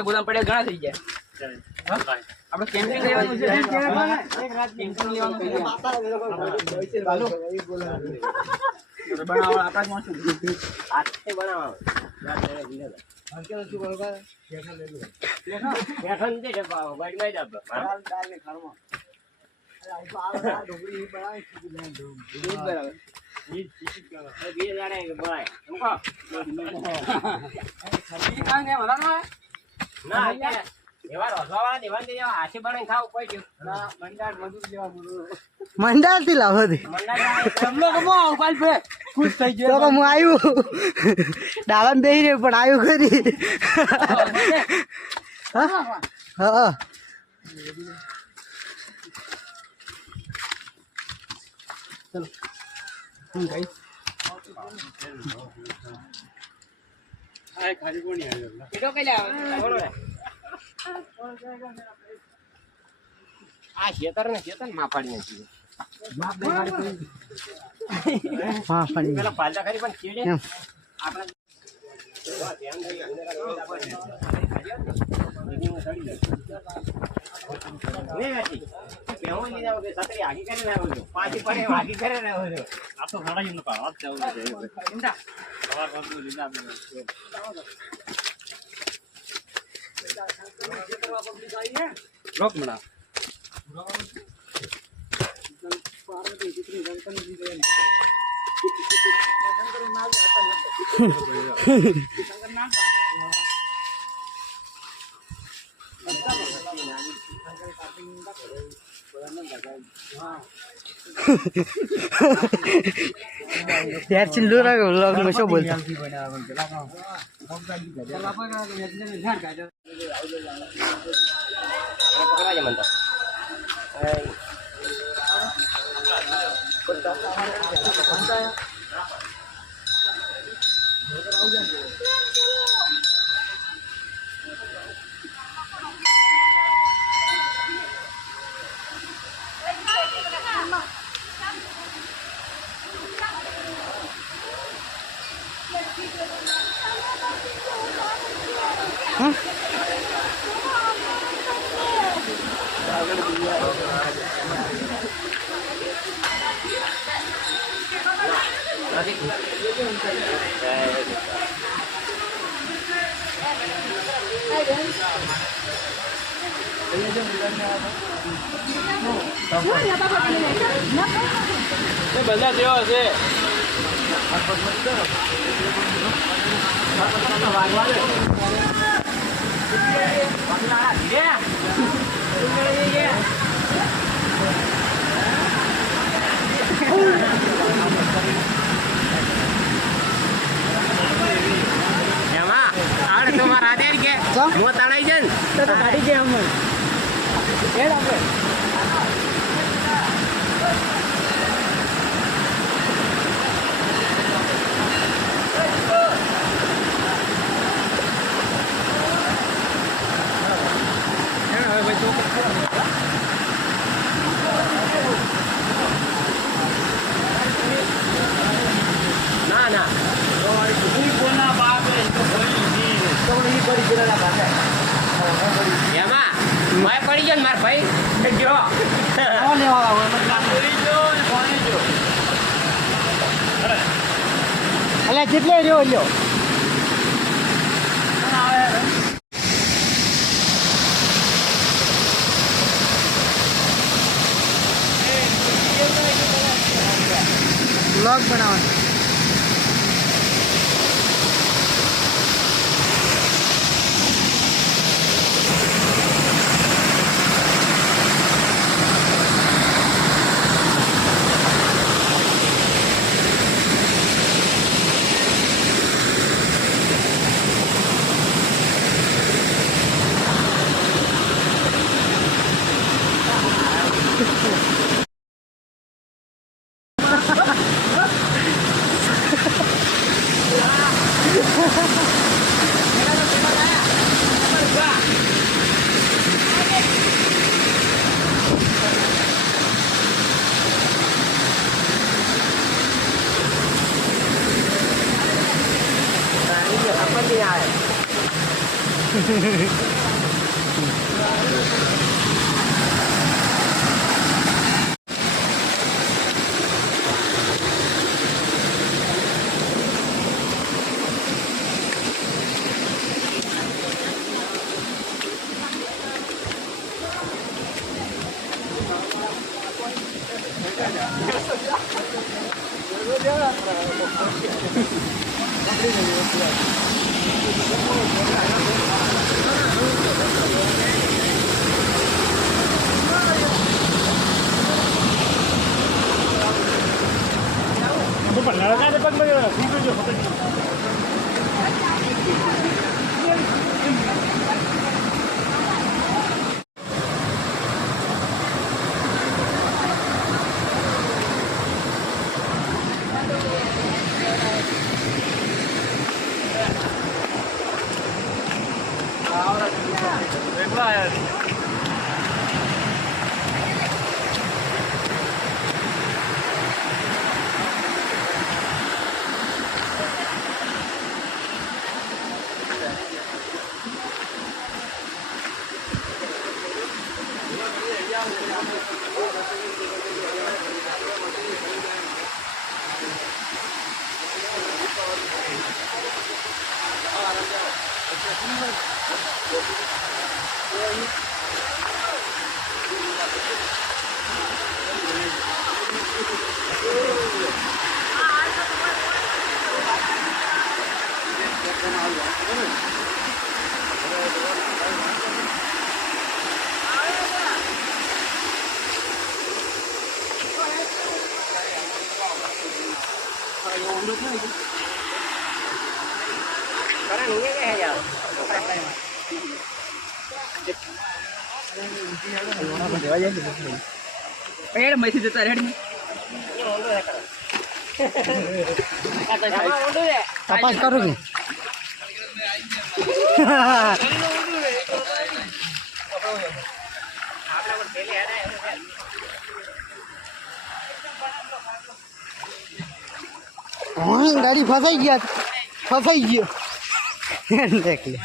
ગોદામ પડે ઘણા થઈ જાય આપણે કેમ્પિંગ લેવાનું છે એક રાત કેમ્પિંગ લેવાનું છે બનાવવા આપણા જ માણસો હાથે બનાવવા હલકે શું બરોબર બેઠા લઈ લો બેઠા નથી કે ગાડીમાં જ આપ દાલ ને ખારમાં અરે આ ડોગરી બનાવી સીધી બરાબર ઈ સીધી કરો બે જાડે ભાઈ મુકો ખરી કાંગે મરાનો ના એવા રોજવાળા દેવાન દે હાથે બનાવી ખાવ કોઈ દે ના મંડાળ મજૂર જેવા મંડાળ થી લાવો દે મંડાળ તમને કમો આવકાલ પે ખુશ થઈ ગયો તો હું આવ્યું ડાળન બેહી રે પણ આવ્યું ખરી હા હા ચલો ગાઈસ આ ખાલી કોની આવ્યો કેડો કે લે બોલો રે આ ખેતર ને માં પાડી નાખી માં પાડી પેલા પાલતા ખરી પણ કેડે આપણે ધ્યાન દઈ ને આટી બેહો ની જાવ કે સતરી આગી કરે ના હોય પાછી પડે આગી કરે ના હોય આ તો ઘણા એમનો પાવત જાવ છે ઇંડા સવાર વાળું લીધા આપણે રોક મણા પાર્વતી દીકરી રંતન દી ગઈ શંકર નાલ આતા શંકર નાલ यार चिल्लो रहा व्लॉग में शो बोलता पकड़ा जा मनता બધા જેવા છે એમાં આવડે તમારા આદેર કે હું તણાઈ જાય ને તો કાઢી જાય અમને એડ આપણે ના ના એમાં માય પડી ગયો ને મારા ભાઈ જો એટલે જેટલે રહ્યો લ્યો વ્લોગ બનાવવાનો નહીં આવે પેડ માંથી જતા રેડ તપાસ કરો કે ગાડી ફસાઈ ગયો દેખ લે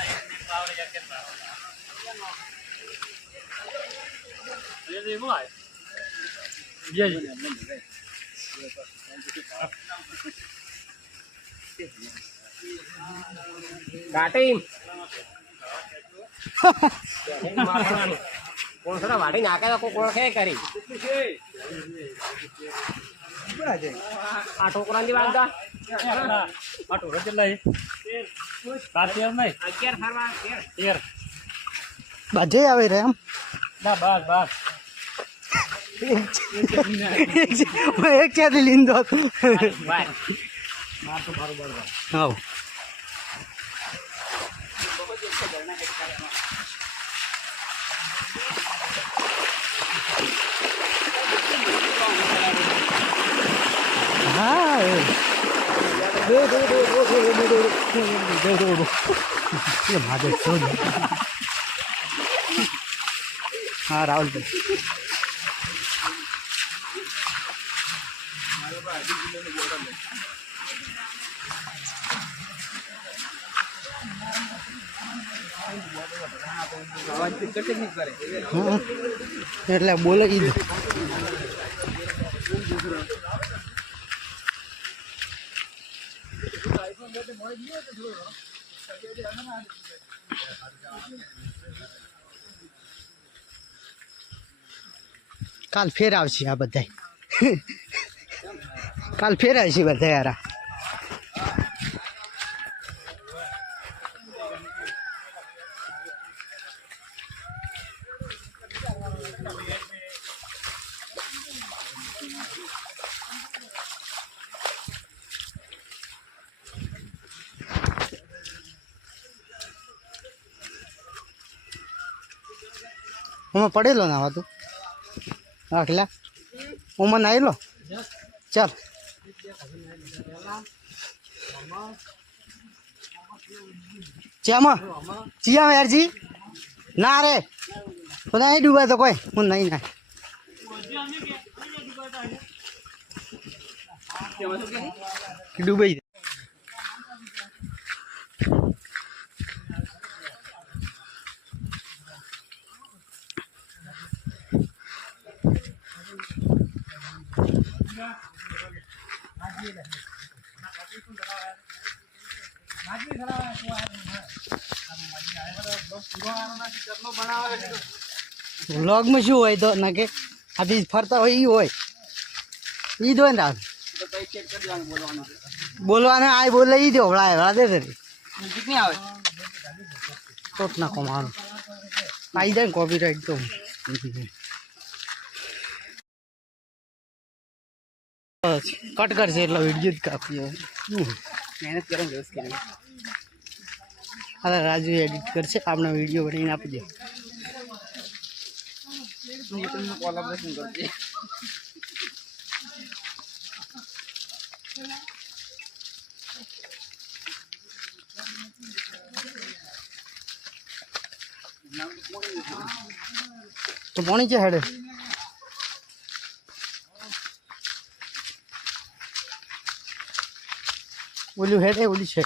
વાટી નાખે તો કોણ ખે કરી આ છોકરાની વાત આ ટોરો કેટલા બાજે આવે રે એમ ના બસ એક ચાલી લીંદો હા हाँ राहुल भाई એટલે બોલે કીધું કાલ ફેર આવશે આ બધા કાલ ફેર આવશે બધા યાર હું પડેલો ના હતું આખલા હું મને આવેલો ચાલ ચામાં ચિયા યારજી ના રે તો નહીં ડૂબા તો કોઈ હું નહીં ના ડૂબાઈ વ્લોગ માં શું હોય તો ના કે આ બીજ ફરતા હોય ઈ હોય ઈ જ હોય ને રાત બોલવાને આ બોલે ઈ દો હળા દે દે તો નાખો મારું આવી જાય ને કોપીરાઈટ તો કટ કરશે એટલે વિડીયો જ કાપી મહેનત કરો અરે રાજુ એડિટ કરશે આપણે વિડીયો બનાવીને આપી દે કોલાબરેશન કરજે તો પાણી છે હેડે ઓલું હેડે ઓલી છે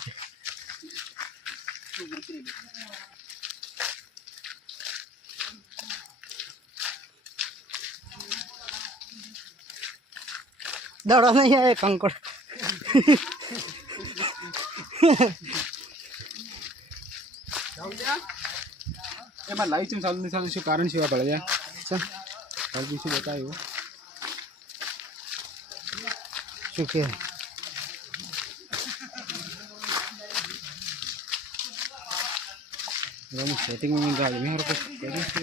દડો નહીં આવે કંકડ એમાં લાઈવ છે ચાલુ ચાલુ શું કારણ છે પડે સર ચાલુ શું બતાવ્યું શું કે સેટિંગ में गाड़ी में हर कुछ करी से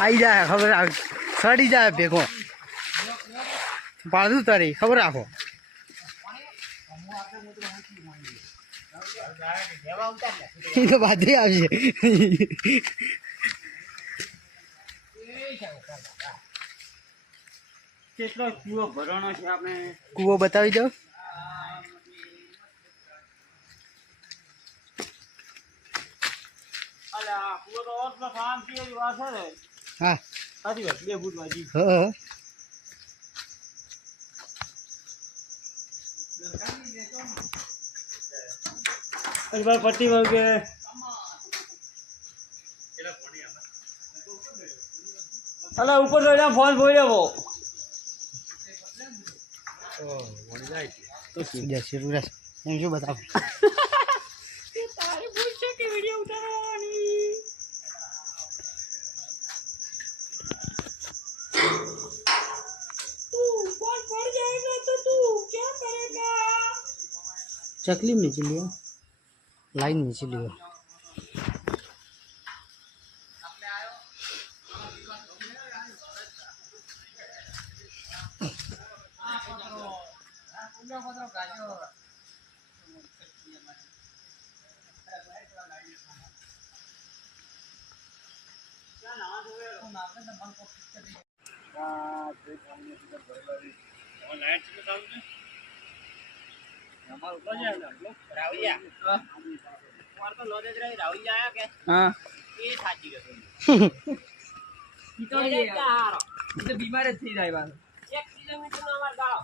आई जाए खबर सड़ी जाए भेगो बाजू तारी खबर राखो तो बाधे आवशे કેટલો કૂવો ભરવાનો છે આપણે કૂવો બતાવી દો અલા કૂવો તો ઓસમાં કામ છે એ વાત છે ને હા સાચી વાત 2 ફૂટ વાજી હા એક વાર પટ્ટી વાગે અલા ઉપર તો જા ફોન બોઈ દેવો તો સીધા શરૂ એમ શું બતાવો તારી ભૂલ છે કે વિડિયો ઉતારવાની તું ફોન પડ જાएगा तो तू क्या करेगा चकली में चलियो लाइन में चलियो બીમાર જ થઈ જાય 1 કિલોમીટર નો અમાર ગાળો